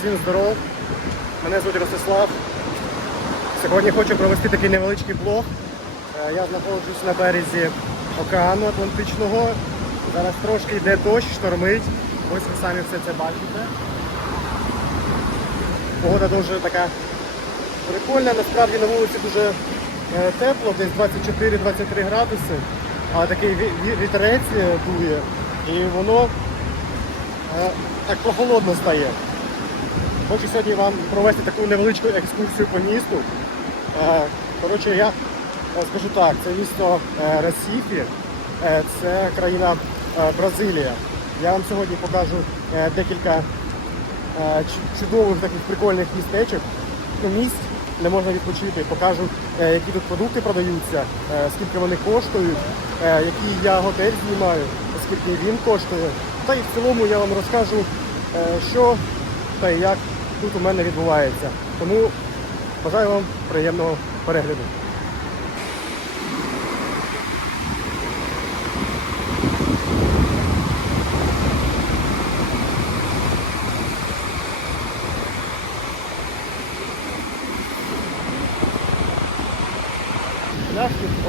Всім здоров. Мене звуть Ростислав. Сьогодні хочу провести такий невеличкий блог. Е, Я знаходжусь на березі океану Атлантичного. Зараз трошки йде дощ, штормить. Ось ви самі все це бачите. Погода дуже така прикольна. Насправді на вулиці дуже е, тепло, десь 24-23 градуси, а такий ві- ві- вітерець е, дує і воно так прохолодно стає. Хочу сьогодні вам провести таку невеличку екскурсію по місту. Е, Коротше, я е, скажу так, це місто е, Ресіфі, це країна Бразилія. Я вам сьогодні покажу декілька чудових таких прикольних містечок, ну, місць, де можна відпочити. Покажу, які тут продукти продаються, скільки вони коштують, який я готель знімаю, скільки він коштує. Та й в цілому я вам розкажу, що та як тут у мене відбувається. Тому бажаю вам приємного перегляду.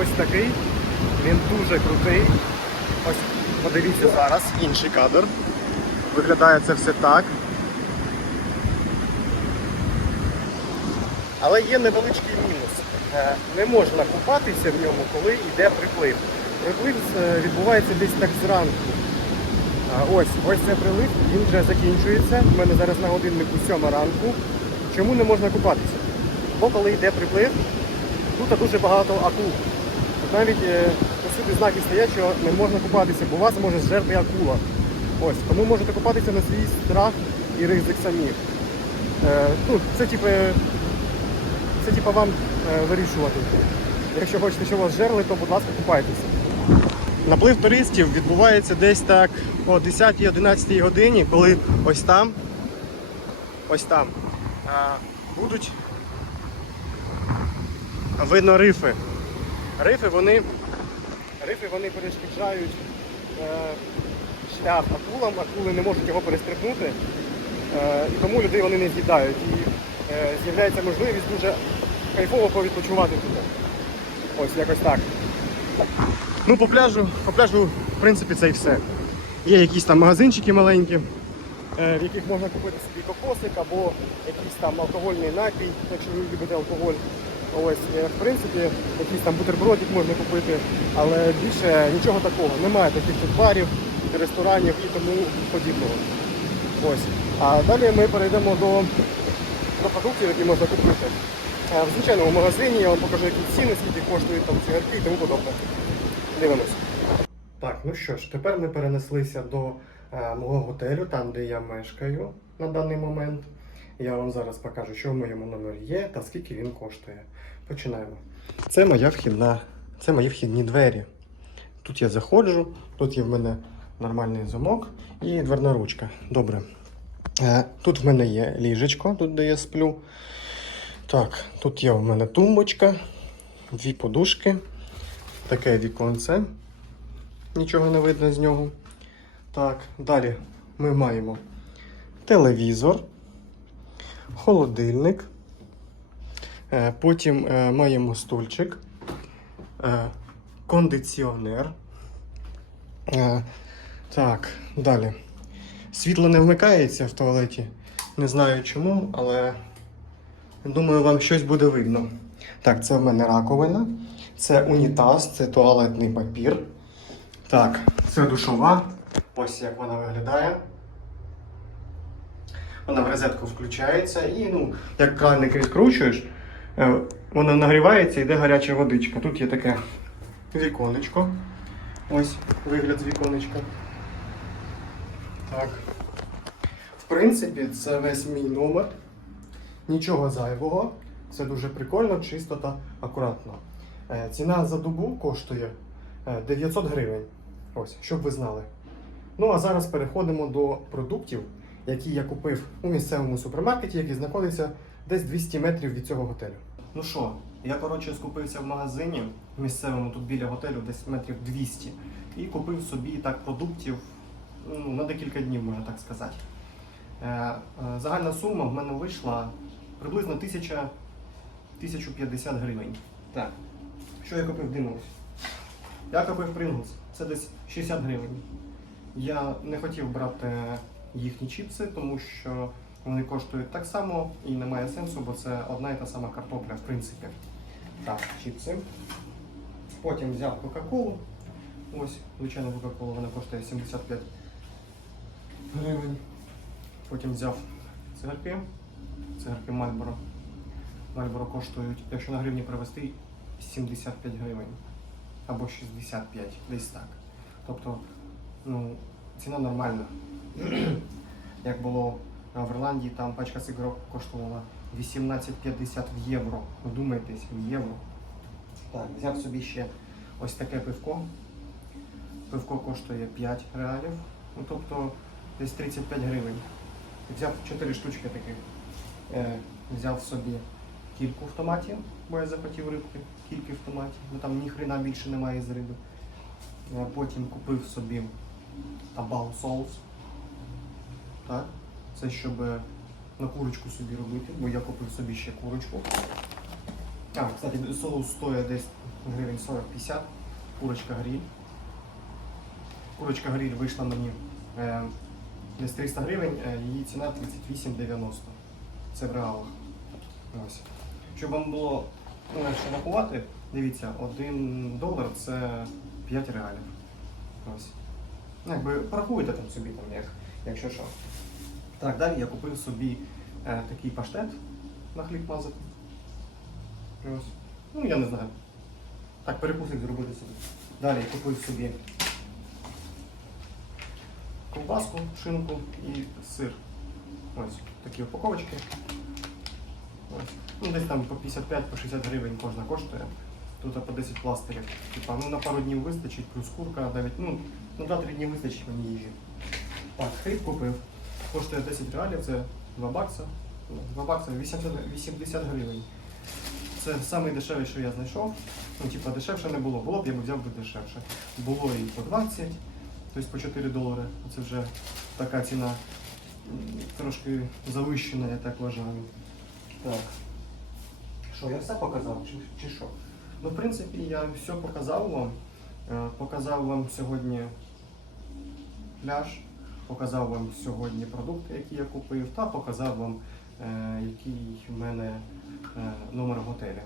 Ось такий, він дуже крутий. Ось подивіться зараз, інший кадр. Виглядає це все так. Але є невеличкий мінус. Е, Не можна купатися в ньому, коли йде приплив. Приплив е, відбувається десь так зранку. Ось, ось цей прилив, він вже закінчується. У мене зараз на годиннику 7 ранку. Чому не можна купатися? Бо коли йде приплив, тут дуже багато акул. От навіть е, усюди знаки стоять, що не можна купатися, бо вас може зжерти акула. Ось, тому можете купатися на свій страх і ризик самі. Е, ну, це типу, це типу вам е, вирішувати. Якщо хочете, щоб вас жерли, то будь ласка, купайтеся. Наплив туристів відбувається десь так о 10-11 годині, коли ось там, ось там будуть видно рифи. Рифи вони, рифи вони перешкоджають е, шлях акулам, акули не можуть його перестрибнути, е, і тому людей вони не з'їдають. З'являється можливість дуже кайфово повідпочивати тут. Ось якось так. Ну, по пляжу, по пляжу, в принципі, це і все. Є якісь там магазинчики маленькі, е, в яких можна купити собі кокосик або якийсь там алкогольний напій, якщо ви любите алкоголь. Ось, е, в принципі, якийсь там бутербродик можна купити, але більше нічого такого. Немає таких тут барів, ресторанів і тому подібного. Ось. А далі ми перейдемо до, до продуктів, які можна купити. Е, В звичайному магазині я вам покажу, які ціни, скільки коштують там цигарки і тому подобне. Дивимось. Так, ну що ж, тепер ми перенеслися до е, мого готелю, там де я мешкаю на даний момент. Я вам зараз покажу, що в моєму номері є та скільки він коштує. Починаємо. Це моя вхідна, це мої вхідні двері. Тут я заходжу, тут є в мене нормальний замок і дверна ручка. Добре. Е, Тут в мене є ліжечко, тут де я сплю. Так, тут є в мене тумбочка, дві подушки, таке віконце. Нічого не видно з нього. Так, далі ми маємо телевізор, холодильник. Е, Потім е, маємо стульчик, кондиціонер. Так, далі. Світло не вмикається в туалеті. Не знаю чому, але думаю, вам щось буде видно. Так, це в мене раковина, це унітаз, це туалетний папір. Так, це душова. Ось як вона виглядає. Вона в розетку включається і, ну, як краник відкручуєш, е, воно нагрівається і йде гаряча водичка. Тут є таке віконечко. Ось вигляд з віконечка. Так. В принципі, це весь мій номер. Нічого зайвого. Це дуже прикольно, чисто та акуратно. Е, Ціна за добу коштує е, 900 гривень. Ось, щоб ви знали. Ну а зараз переходимо до продуктів, які я купив у місцевому супермаркеті, який знаходиться десь 200 метрів від цього готелю. Ну що, я коротше скупився в магазині місцевому тут біля готелю, десь метрів 200, і купив собі так продуктів на декілька днів, можна так сказати. Е, е, Загальна сума в мене вийшла приблизно 1000, 1050 гривень. Так. Що я купив дивимось? Я купив Pringles. Це десь 60 гривень. Я не хотів брати їхні чіпси, тому що вони коштують так само і немає сенсу, бо це одна і та сама картопля, в принципі. Так, чіпси. Потім взяв Кока-Колу. Ось, звичайно, Кока-Кола вона коштує 75 гривень. Потім взяв цигарки. Цигарки Marlboro. Marlboro коштують, якщо на гривні перевести, 75 гривень. Або 65, десь так. Тобто, ну, ціна нормальна. Як було в Ірландії, там пачка цигарок коштувала 18,50 в євро. Вдумайтесь, в євро. Так, взяв собі ще ось таке пивко. Пивко коштує 5 реалів, ну тобто десь 35 гривень. Взяв 4 штучки таких. Е, взяв собі кільку в томаті, бо я захотів рибки, кільки в томаті, бо там ні хрена більше немає з риби. Е, потім купив собі табау соус. Так? Це щоб е, на курочку собі робити, бо я купив собі ще курочку. А, кстати, соус стоїть десь гривень 40-50. Курочка гриль. Курочка гриль вийшла мені десь 300 гривень, е, її ціна 38,90. Це в реалах. Ось. Щоб вам було легше рахувати, дивіться, 1 долар це 5 реалів. Ось. Ну, якби порахуйте там собі, там, як, якщо що. Так, далі я купив собі е, такий паштет на хліб мазати. Ось. Ну, я не знаю. Так, перекусик зробити собі. Далі купив собі ковбаску, шинку і сир. Ось такі упаковочки. Ось. Ну, десь там по 55 по 60 гривень кожна коштує. Тут по 10 пластирів. Типа, ну на пару днів вистачить, плюс курка навіть. Ну, на 2-3 дні вистачить мені їжі. Так, хліб купив. Коштує 10 реалів, це 2 бакса. 2 бакса 80, 80 гривень. Це самий дешевий, що я знайшов. Ну, типа, дешевше не було. Було б, я б взяв би дешевше. Було і по 20, тобто по 4 долари. Це вже така ціна трошки завищена, я так вважаю. Так. Що, я все показав чи, чи що? Ну, в принципі, я все показав вам. Е, Показав вам сьогодні пляж, показав вам сьогодні продукти, які я купив, та показав вам, е, який в мене е, номер готелю.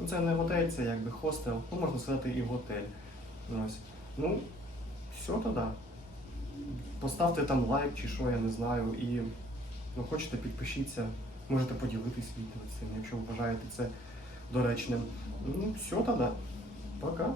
Ну, це не готель, це якби хостел, ну можна сказати і готель. Ось. Ну, все тоді. Поставте там лайк чи що, я не знаю. І ну, хочете, підпишіться, можете поділитись відео цим, якщо вважаєте це доречним. Ну, все тоді. Пока.